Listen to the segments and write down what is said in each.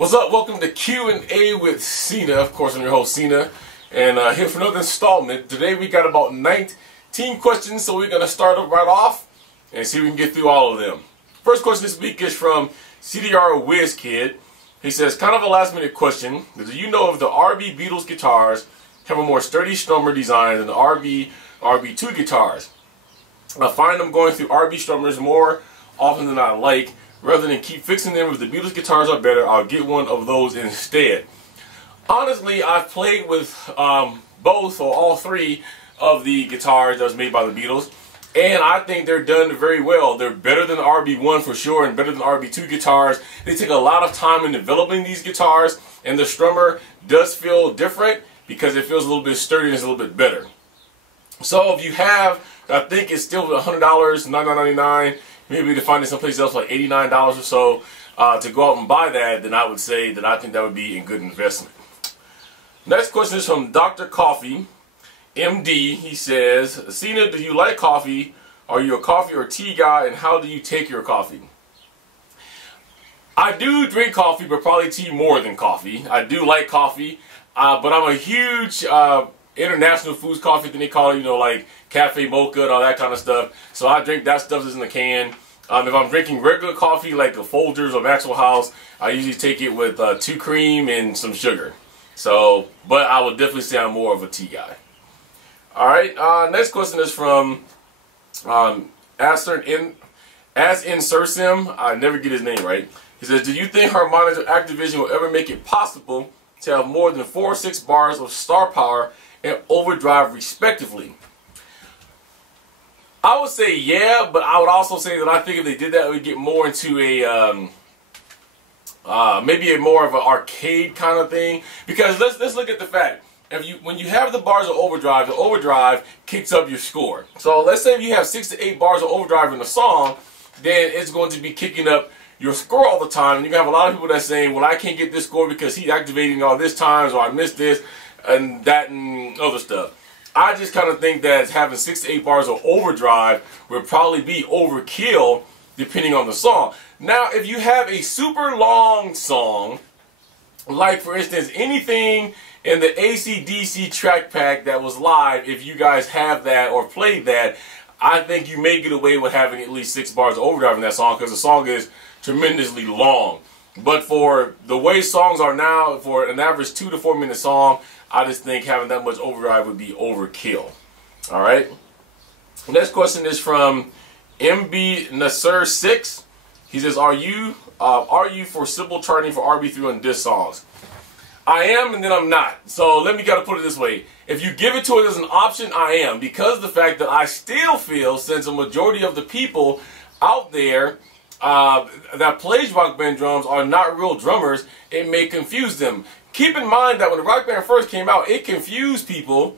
What's up? Welcome to Q&A with Cena. Of course, I'm your host, Cena. And here for another installment. Today we got about 19 questions, so we're going to start up right off and see if we can get through all of them. First question this week is from CDR Whiz Kid. He says, kind of a last minute question. Do you know if the RB Beatles guitars have a more sturdy strummer design than the RB2 guitars? I find I'm going through RB strummers more often than I like. Rather than keep fixing them, if the Beatles guitars are better, I'll get one of those instead. Honestly, I've played with both or all three of the guitars that was made by the Beatles, and I think they're done very well. They're better than the RB1 for sure, and better than the RB2 guitars. They take a lot of time in developing these guitars, and the strummer does feel different because it feels a little bit sturdy and it's a little bit better. So if you have, I think it's still $100, $99.99. Maybe to find it someplace else like $89 or so to go out and buy that, then I would say that I think that would be a good investment. Next question is from DrCoffeeMD. He says, Cena, do you like coffee? Are you a coffee or tea guy, and how do you take your coffee? I do drink coffee, but probably tea more than coffee. I do like coffee, but I'm a huge international foods coffee, then they call it, you know, like cafe mocha and all that kind of stuff. So I drink that stuff that's in the can. If I'm drinking regular coffee like the Folgers or Maxwell House, I usually take it with 2 cream and some sugar. So, but I would definitely say I'm more of a tea guy. All right, next question is from As in Sursim. I never get his name right. He says, do you think Harmonix or Activision will ever make it possible to have more than 4 or 6 bars of star power and overdrive respectively? I would say yeah, but I would also say that I think if they did that, we'd get more into a maybe a more of an arcade kind of thing. Because let's look at the fact, when you have the bars of overdrive, the overdrive kicks up your score. So let's say if you have 6 to 8 bars of overdrive in a song, then it's going to be kicking up your score all the time. And you have a lot of people that saying, well, I can't get this score because he's activating all this times, or I missed this and that and other stuff. I just kind of think that having 6 to 8 bars of overdrive would probably be overkill depending on the song. Now, if you have a super long song, like for instance anything in the AC/DC track pack that was live, if you guys have that or played that, I think you may get away with having at least 6 bars of overdrive in that song because the song is tremendously long. But for the way songs are now, for an average 2 to 4 minute song, I just think having that much overdrive would be overkill. All right. Next question is from MB Nasser 6. He says, "Are you for simple charting for RB3 on diss songs?" I am, and then I'm not. So let me put it this way: if you give it to it as an option, I am, because of the fact that I still feel, since a majority of the people out there that plays rock band drums are not real drummers, it may confuse them. Keep in mind that when the rock band first came out, it confused people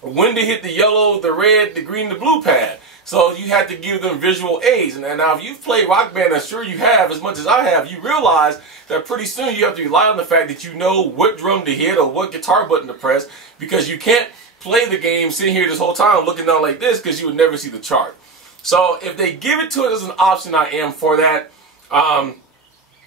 when to hit the yellow, the red, the green, the blue pad. So you had to give them visual aids. And now if you've played rock band, I'm sure you have, as much as I have, you realize that pretty soon you have to rely on the fact that you know what drum to hit or what guitar button to press, because you can't play the game sitting here this whole time looking down like this, because you would never see the chart. So if they give it to it as an option, I am for that,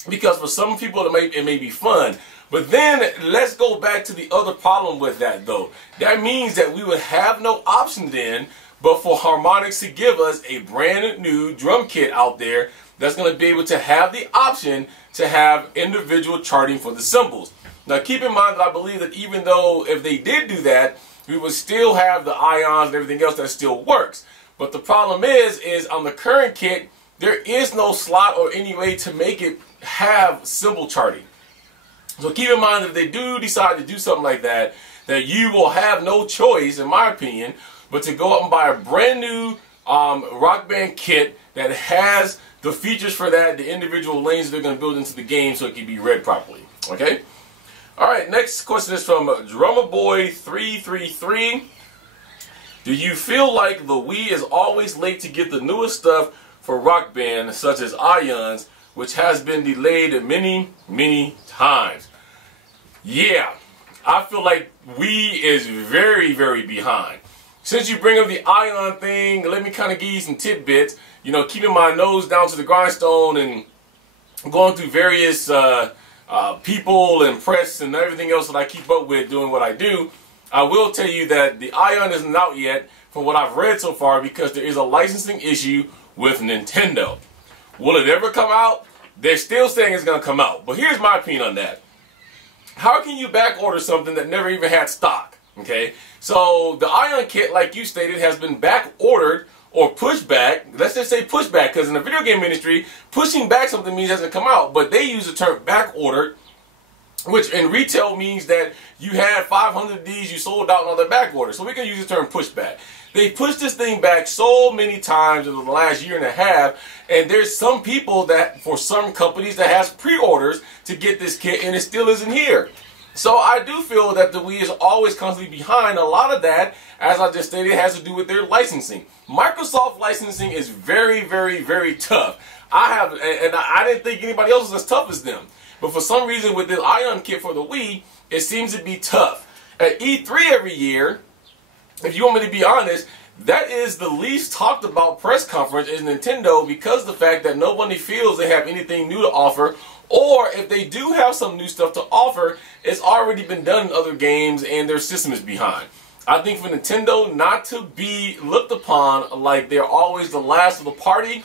because for some people it may be fun. But then let's go back to the other problem with that, though. That means that we would have no option then but for Harmonix to give us a brand new drum kit out there that's going to be able to have the option to have individual charting for the cymbals. Now keep in mind that I believe that even though if they did do that, we would still have the ions and everything else that still works. But the problem is on the current kit, there is no slot or any way to make it have cymbal charting. So keep in mind that if they do decide to do something like that, that you will have no choice, in my opinion, but to go out and buy a brand new rock band kit that has the features for that, the individual lanes they're going to build into the game so it can be read properly. Okay? All right, next question is from DrummerBoy333. Do you feel like the Wii is always late to get the newest stuff for rock band, such as ions, which has been delayed many, many times? Yeah, I feel like Wii is very, very behind. Since you bring up the ion thing, let me kind of give you some tidbits. You know, keeping my nose down to the grindstone and going through various people and press and everything else that I keep up with doing what I do, I will tell you that the Ion isn't out yet from what I've read so far because there is a licensing issue with Nintendo. Will it ever come out? They're still saying it's going to come out. But here's my opinion on that. How can you back order something that never even had stock? Okay, so the Ion kit, like you stated, has been back ordered or pushed back. Let's just say pushed back, because in the video game industry, pushing back something means it hasn't come out. But they use the term back ordered, which in retail means that you had 500 of these, you sold out on their back order. So we can use the term pushback. They pushed this thing back so many times in the last year and a half, and there's some people that, for some companies, that has pre-orders to get this kit, and it still isn't here. So I do feel that the Wii is always constantly behind. A lot of that, as I just stated, has to do with their licensing. Microsoft licensing is very, very, very tough. I didn't think anybody else was as tough as them. But for some reason, with this Ion kit for the Wii, it seems to be tough. At E3 every year, if you want me to be honest, that is the least talked about press conference is Nintendo, because of the fact that nobody feels they have anything new to offer, or if they do have some new stuff to offer, it's already been done in other games and their system is behind. I think for Nintendo not to be looked upon like they're always the last of the party,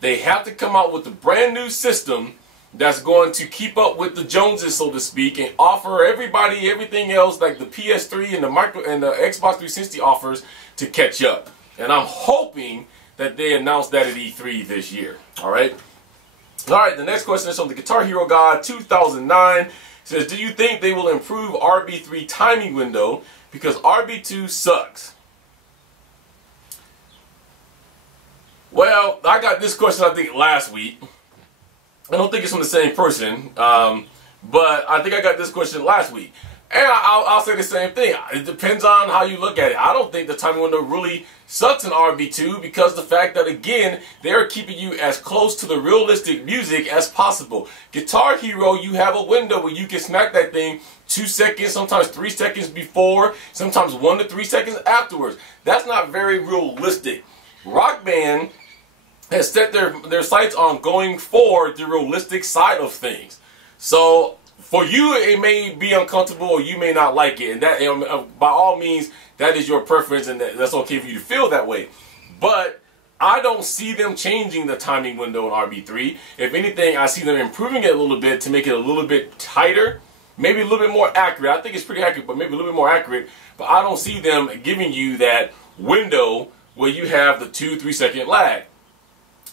they have to come out with a brand new system that's going to keep up with the Joneses, so to speak, and offer everybody everything else like the PS3 and the Xbox 360 offers to catch up. And I'm hoping that they announce that at E3 this year. All right. The next question is from the Guitar Hero God 2009. It says, do you think they will improve RB3 timing window because RB2 sucks? Well, I got this question I think last week. I don't think it's from the same person, but I think I got this question last week. And I'll say the same thing. It depends on how you look at it. I don't think the timing window really sucks in RB2 because of the fact that, again, they're keeping you as close to the realistic music as possible. Guitar Hero, you have a window where you can smack that thing 2 seconds, sometimes 3 seconds before, sometimes 1 to 3 seconds afterwards. That's not very realistic. Rock Band has set their sights on going for the realistic side of things. So for you, it may be uncomfortable or you may not like it. And that, by all means, that is your preference and that's okay for you to feel that way. But I don't see them changing the timing window in RB3. If anything, I see them improving it a little bit to make it a little bit tighter, maybe a little bit more accurate. I think it's pretty accurate, but maybe a little bit more accurate. But I don't see them giving you that window where you have the 2-3 second lag.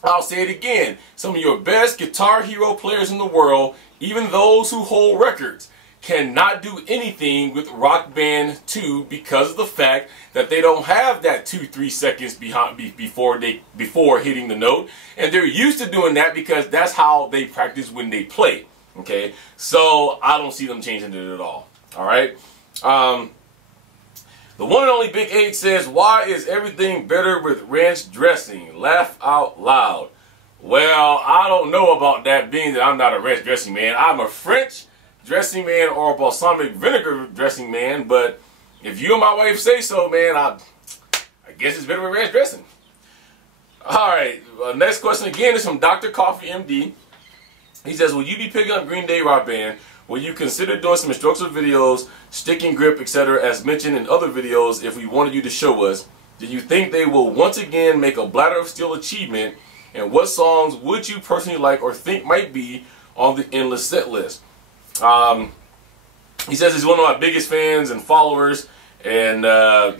I'll say it again. Some of your best Guitar Hero players in the world, even those who hold records, cannot do anything with Rock Band 2 because of the fact that they don't have that 2-3 seconds before hitting the note, and they're used to doing that because that's how they practice when they play. Okay, so I don't see them changing it at all. All right. The one and only Big H says, why is everything better with ranch dressing? Laugh out loud. Well, I don't know about that, being that I'm not a ranch dressing man. I'm a French dressing man or a balsamic vinegar dressing man, but if you and my wife say so, man, I guess it's better with ranch dressing. All right, next question again is from DrCoffeeMD. He says, will you be picking up Green Day Rock Band? Will you consider doing some instructional videos, stick and grip, etc., as mentioned in other videos if we wanted you to show us? Do you think they will once again make a Bladder of Steel achievement? And what songs would you personally like or think might be on the endless set list? He says he's one of my biggest fans and followers, and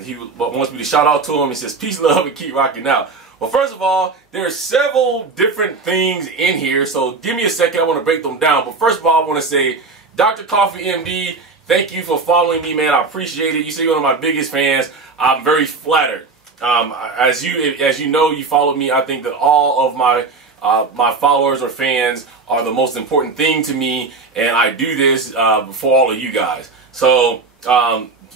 he wants me to shout out to him. He says, peace, love, and keep rocking out. Well, first of all, there are several different things in here, so give me a second. I want to break them down. But first of all, I want to say, DrCoffeeMD, thank you for following me, man. I appreciate it. You say you're one of my biggest fans. I'm very flattered. As you know, you followed me. I think that all of my followers or fans are the most important thing to me, and I do this for all of you guys. So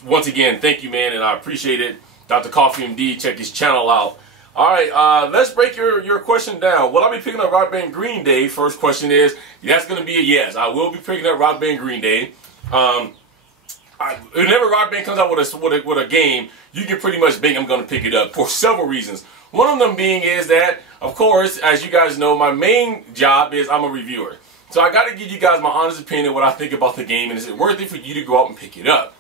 once again, thank you, man, and I appreciate it. DrCoffeeMD, check his channel out. All right, let's break your question down. Will I be picking up Rock Band Green Day? First question is, that's going to be a yes. I will be picking up Rock Band Green Day. Whenever Rock Band comes out with a game, you can pretty much bank I'm going to pick it up for several reasons. One of them being is that, of course, as you guys know, my main job is I'm a reviewer. So I got to give you guys my honest opinion what I think about the game, and is it worth it for you to go out and pick it up?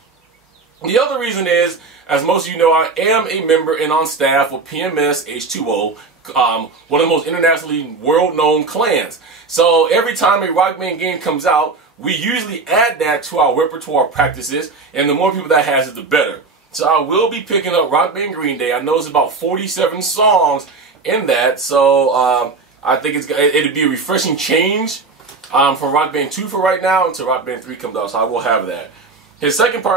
The other reason is, as most of you know, I am a member and on staff with PMS H2O, one of the most internationally world-known clans. So every time a Rock Band game comes out, we usually add that to our repertoire practices, and the more people that has it, the better. So I will be picking up Rock Band Green Day. I know it's about 47 songs in that, so I think it'd be a refreshing change from Rock Band 2 for right now until Rock Band 3 comes out, so I will have that. His second part